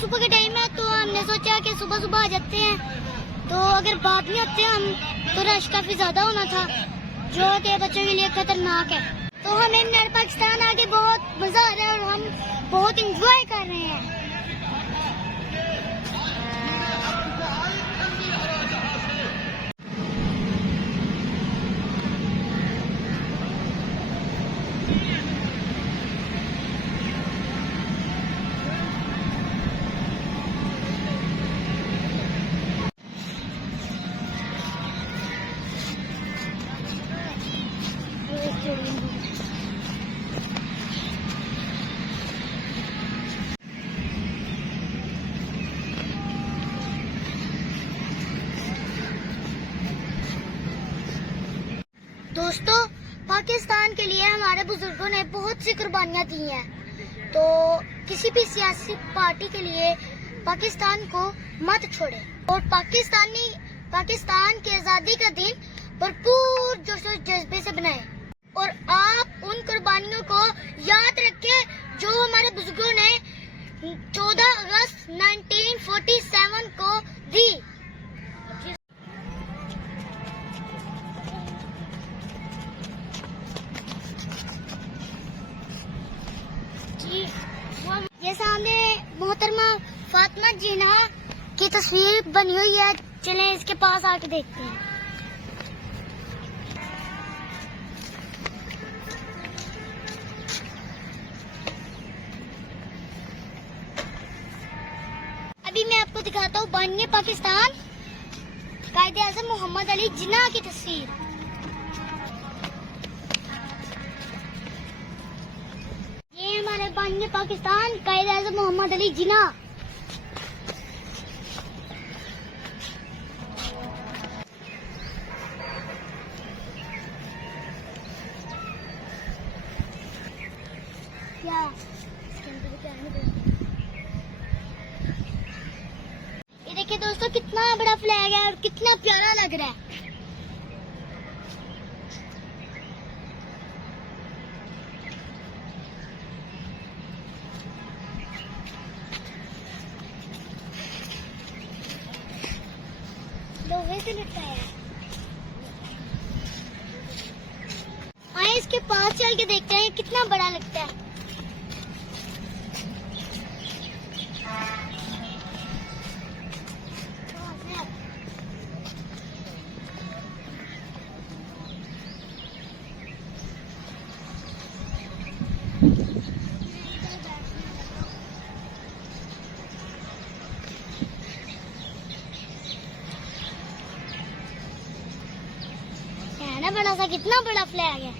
सुबह के टाइम है तो हमने सोचा कि सुबह सुबह आ जाते हैं, तो अगर बाद में आते हम तो रश काफी ज्यादा होना था जो कि बच्चों के लिए खतरनाक है। तो हमें मीनार पाकिस्तान आके बहुत मजा आ रहा है और हम बहुत इंजॉय कर रहे हैं। दोस्तों, पाकिस्तान के लिए हमारे बुजुर्गों ने बहुत सी कुर्बानियां दी हैं, तो किसी भी सियासी पार्टी के लिए पाकिस्तान को मत छोड़े और पाकिस्तान की आजादी का दिन भरपूर जोश और जज्बे से बनाए और आप उन कुर्बानियों को याद रखें जो हमारे बुजुर्गों ने 14 अगस्त 1947 को दी। ये सामने मोहतरमा फातिमा जिन्ना की तस्वीर बनी हुई है, चलें इसके पास आके देखते हैं। अभी मैं आपको दिखाता हूँ बानी पाकिस्तान कायदे आज़म मोहम्मद अली जिन्ना की तस्वीर। बानी पाकिस्तान कायदे आज़म मोहम्मद अली जिन्ना। क्या इसके अंदर क्या है? ये देखिए दोस्तों, कितना बड़ा फ्लैग है और कितना प्यारा लग रहा है। लोहे से लगता है। आइए इसके पास चल के देखते हैं कितना बड़ा लगता है। ना बड़ा सा, कितना बड़ा फ्लैग है।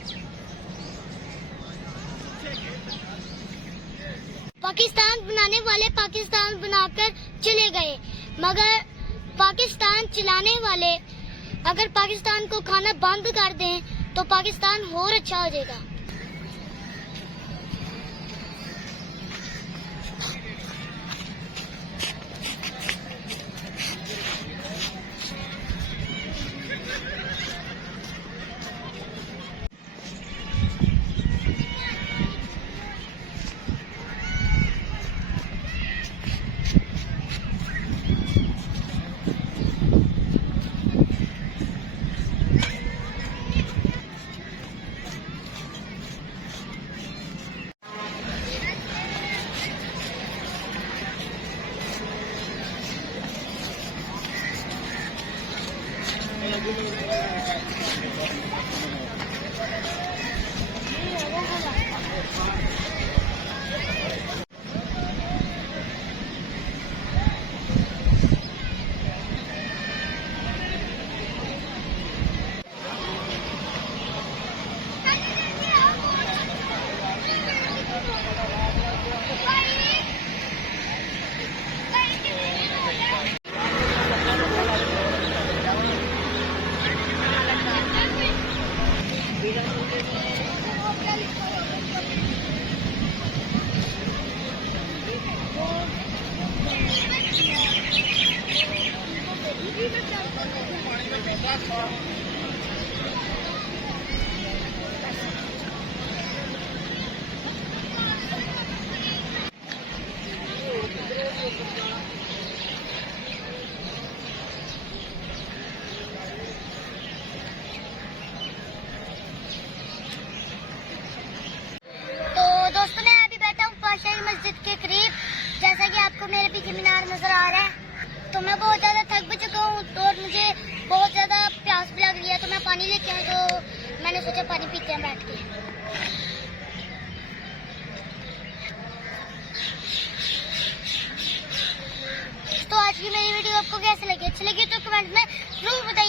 पाकिस्तान बनाने वाले पाकिस्तान बनाकर चले गए, मगर पाकिस्तान चलाने वाले अगर पाकिस्तान को खाना बंद कर दें तो पाकिस्तान और अच्छा हो जाएगा। बहुत ज़्यादा थक भी चुका हूँ और मुझे बहुत ज़्यादा प्यास भी लग रही है, तो मैं पानी लेके आई, तो मैंने सोचा पानी पीते हैं बैठ के। तो आज की मेरी वीडियो आपको कैसे लगी? अच्छी लगी तो कमेंट में जरूर बताइए।